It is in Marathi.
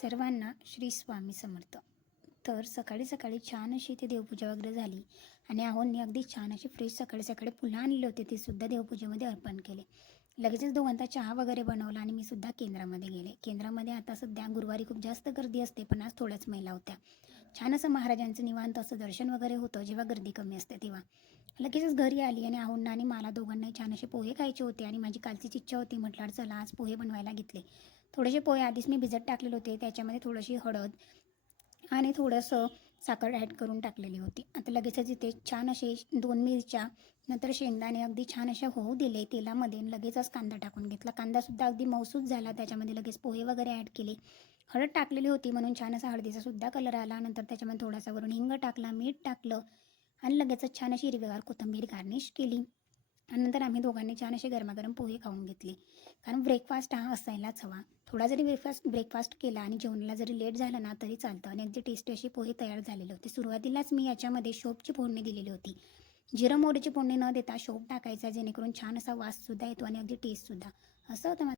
सर्वांना श्री स्वामी समर्थ. तर सकाळी सकाळी छान अशी इथे देवपूजा वगैरे झाली आणि आहोंनी अगदी छान अशी फ्रेश सकाळी सकाळी फुलं आणले होते, ते सुद्धा देवपूजेमध्ये अर्पण केले. लगेचच दोघांचा चहा वगैरे बनवला आणि मी सुद्धा केंद्रामध्ये गेले. केंद्रामध्ये आता सध्या गुरुवारी खूप जास्त गर्दी असते, पण आज थोड्याच महिला होत्या. छान असं महाराजांचं निवांत असं दर्शन वगैरे होतं जेव्हा गर्दी कमी असते तेव्हा. लगेचच घरी आली आणि आहोंना आणि मला दोघांनाही छान असे पोहे खायचे होते आणि माझी कालचीच इच्छा होती. म्हटलं चला आज पोहे बनवायला घेतले. थोडेसे पोहे आधीच मी भिजत टाकलेले होते, त्याच्यामध्ये थोडीशी हळद आणि थोडंसं साखर ॲड करून टाकलेली होती. आता लगेचच इथे छान असे 2 मिरच्या नंतर शेंगदाणे अगदी छान अशा होऊ दिले तेलामध्ये. लगेचच कांदा टाकून घेतला. कांदासुद्धा अगदी मऊसूत झाला. त्याच्यामध्ये लगेच पोहे वगैरे ॲड केले. हळद टाकलेली होती म्हणून छान असा हळदीचा सुद्धा कलर आला. नंतर त्याच्यामध्ये थोडासा वरून हिंग टाकला, मीठ टाकलं आणि लगेचच छान अशी हिरवीगार कोथिंबीर गार्निश केली. आणि नंतर आम्ही दोघांनी छान असे गरमागरम पोहे खाऊन घेतले. कारण ब्रेकफास्ट हा असायलाच हवा. थोडा जरी ब्रेकफास्ट केला आणि जेवणाला जरी लेट झालं ना तरी चालतं. आणि अगदी टेस्टी असे पोहे तयार झालेले होते. सुरुवातीलाच मी याच्यामध्ये शोपची फोडणी दिलेली होती. जिरं मोहरीची फोडणी न देता शोप टाकायचा, जेणेकरून छान असा वाससुद्धा येतो आणि अगदी टेस्टसुद्धा. असं होतं.